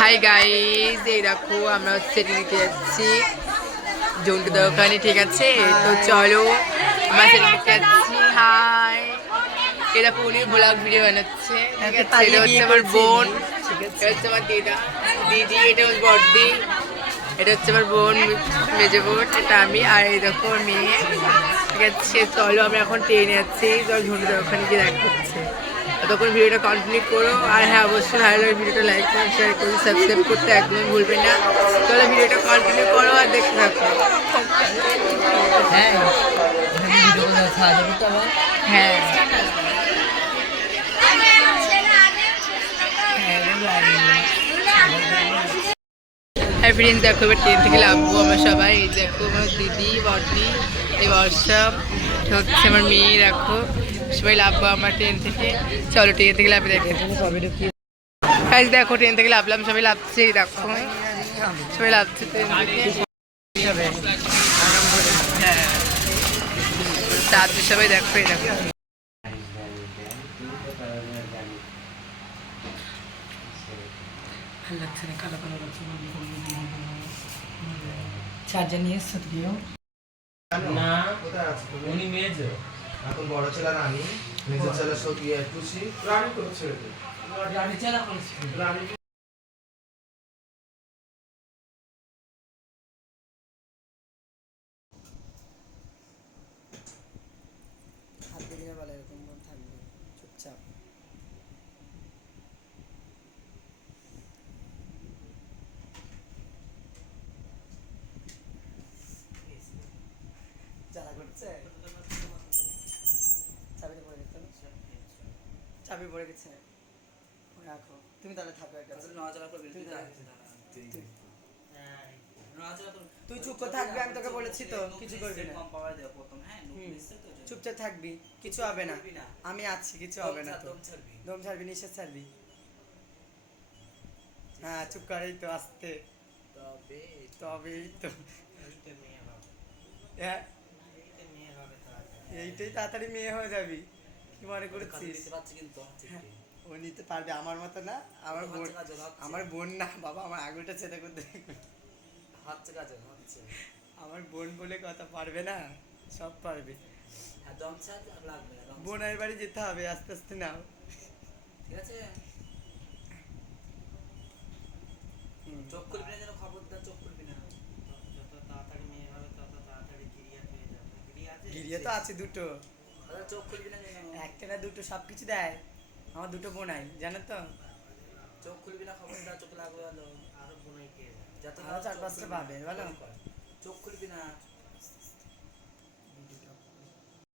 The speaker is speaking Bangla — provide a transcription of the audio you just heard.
হাই গাইস, এই দেখো আমরা সেটি নিতে যাচ্ছি জন্টু দোকানে, ঠিক আছে? তো চলো আমরা সেটি নিতে যাচ্ছি। হাই, এই দেখো উনি ব্লগ ভিডিও বানাচ্ছে, ঠিক আছে? এটা হচ্ছে আমার বোন, এটা হচ্ছে আমার দিদা, দিদি, এটা হচ্ছে বড়দি, এটা হচ্ছে আমার বোন, মেজো বোন, এটা আমি, আর এই দেখো মেয়ে, ঠিক আছে? চলো আমরা এখন ট্রেনে যাচ্ছি, চলো ঝন্টু দোকানে গিয়ে দেখা হচ্ছে। তখন ভিডিওটা কন্টিনিউ করো, আর হ্যাঁ অবশ্যই ভালো লাগে ভিডিওটা লাইক করুন, শেয়ার করুন, সাবস্ক্রাইব করতে একদমই ভুলবেন না। চলো ভিডিওটা কন্টিনিউ করো আর দেখতে থাকো। হ্যাঁ হ্যাঁ হ্যাঁ ফ্রেন্ডস, দেখো এবার ট্রেন থেকে নামবো আমরা সবাই। এই দেখো আমার দিদি, বড়দি, এই বর্ষা, এটা হচ্ছে আমার মেয়ে, দেখো সবাই নামবো আমার ট্রেন থেকে। চলো ট্রেন থেকে লাভে দেখো। গাইস দেখো ট্রেন থেকে লাভলাম, সবাই লাভছে, দেখো সবাই লাভছে ট্রেন থেকে। হ্যাঁ তাদের সবাই দেখো, এই দেখো ভালো লাগছে না, কালো কালো লাগছে। চার্জার নিয়ে এসছো তুমিও? না, উনি মেজো। এখন বড় ছেলে রানী, মেজর ছেলে সকিয়া টুসি, রানী করছে। রানী চালা করেছে। রানী হাত দিলে বলে এরকম থাকবে চুপচাপ। জ্বালা করছে, চাবিটা পড়ে গেছে, চাবি পড়ে গেছে, রাখো তুমি তাহলে থাকো। একটা তুই চুপ করে থাকবি, আমি তোকে বলেছি তো কিছু করবি না। চুপচাপ থাকবি, কিছু হবে না, আমি আছি, কিছু হবে না। তো দম ছাড়বি, নিঃশ্বাস ছাড়বি। হ্যাঁ চুপ করে, তো আসতে তবেই তো। হ্যাঁ এইটাই তাড়াতাড়ি মেয়ে হয়ে যাবি, কি মনে করছিস? হ্যাঁ, ও নিতে পারবে, আমার মতো না। আমার বোন, আমার বোন না বাবা, আমার আঙুলটা চেতে করতে আমার বোন বলে কথা, পারবে না? সব পারবে। বোনের বাড়ি যেতে হবে, আস্তে আস্তে নাও, ঠিক আছে? চোখ খুলবি না যেন, খবরদার চোখ খুলবি না। যত তাড়াতাড়ি মেয়ে হবে তত তাড়াতাড়ি গিরিয়া পেয়ে যাবে। গিরিয়ে তো আছে দুটো, চোখ খুলবি না যেন। একটা না দুটো, সব কিছু দেয় আমার, দুটো বোনাই, জানো তো? চোখ খুলবি না, খবরদার, চোখ লাগবে ভালো। আরো বোনাই পেয়ে যাবে, আরো 4-5টা পাবে, বলো। চোখ খুলবি না।